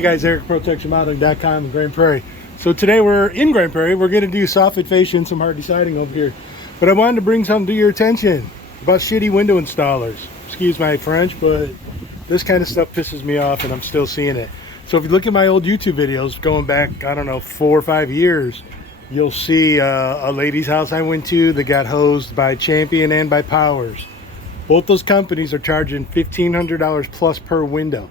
Hey guys, Eric, ProTexRemodeling.com in Grand Prairie. So today we're in Grand Prairie. We're going to do soffit fascia and some hard siding over here. But I wanted to bring something to your attention about shitty window installers. Excuse my French, but this kind of stuff pisses me off and I'm still seeing it. So if you look at my old YouTube videos going back, I don't know, 4 or 5 years, you'll see a lady's house I went to that got hosed by Champion and by Powers. Both those companies are charging $1,500 plus per window.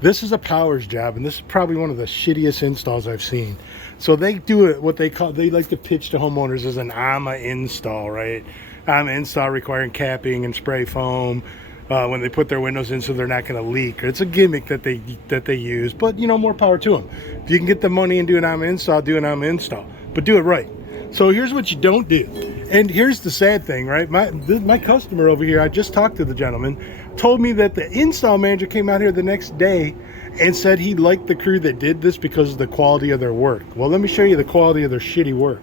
This is a Powers job, and this is probably one of the shittiest installs I've seen. So they do it, what they like to pitch to homeowners as an AMA install, right? AMA install requiring capping and spray foam when they put their windows in so they're not going to leak. It's a gimmick that they use, but you know, more power to them. If you can get the money and do an AMA install, do an AMA install, but do it right. So here's what you don't do. And here's the sad thing, right? My customer over here, I just talked to the gentleman, told me that the install manager came out here the next day and said he liked the crew that did this because of the quality of their work. Well, let me show you the quality of their shitty work.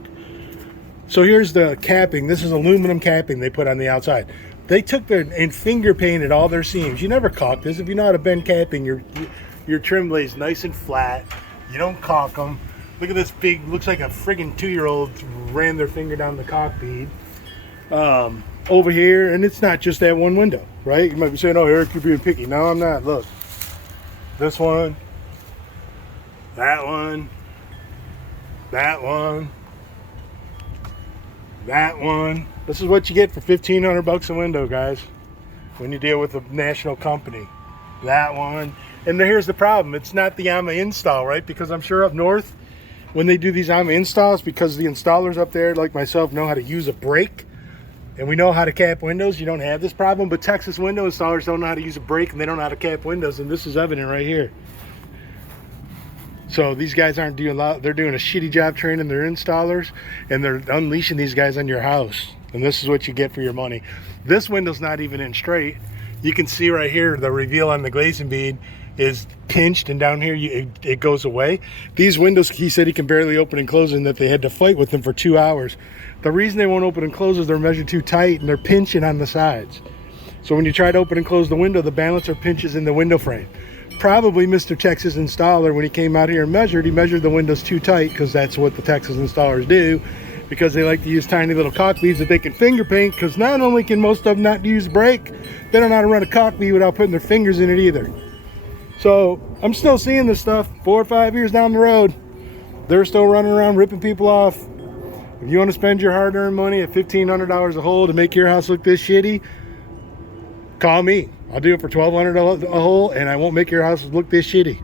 So here's the capping. This is aluminum capping they put on the outside. They took and finger painted all their seams. You never caulk this. If you know how to bend capping, your trim lays nice and flat. You don't caulk them. Look at this big, looks like a friggin' 2-year-old ran their finger down the caulk bead over here, and it's not just that one window, right? You might be saying, oh, Eric, you're being picky. No, I'm not. Look, this one, that one, that one, that one. This is what you get for $1,500 a window, guys, when you deal with a national company. That one. And here's the problem. It's not the AMA install, right? Because I'm sure up north, when they do these AMA installs, because the installers up there, like myself, know how to use a brake, and we know how to cap windows, you don't have this problem. But Texas window installers don't know how to use a brake, and they don't know how to cap windows, and this is evident right here. So these guys aren't doing a lot. They're doing a shitty job training their installers, and they're unleashing these guys on your house. And this is what you get for your money. This window's not even in straight. You can see right here the reveal on the glazing bead is pinched, and down here it goes away. These windows, he said he can barely open and close, and that they had to fight with them for 2 hours. The reason they won't open and close is they're measured too tight and they're pinching on the sides. So when you try to open and close the window, the balancer pinches in the window frame. Probably Mr. Texas installer, when he came out here and measured, he measured the windows too tight, because that's what the Texas installers do, because they like to use tiny little caulk beads that they can finger paint, because not only can most of them not use brake, they don't know how to run a caulk bead without putting their fingers in it either. So I'm still seeing this stuff 4 or 5 years down the road. They're still running around ripping people off. If you want to spend your hard-earned money at $1,500 a hole to make your house look this shitty, call me. I'll do it for $1,200 a hole, and I won't make your house look this shitty.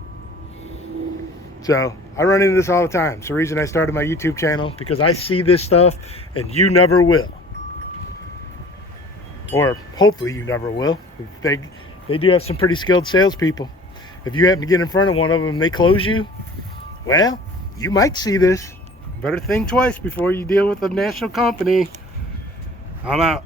So I run into this all the time. It's the reason I started my YouTube channel, because I see this stuff and you never will. Or hopefully you never will. They do have some pretty skilled salespeople. If you happen to get in front of one of them and they close you, well, you might see this. Better think twice before you deal with a national company. I'm out.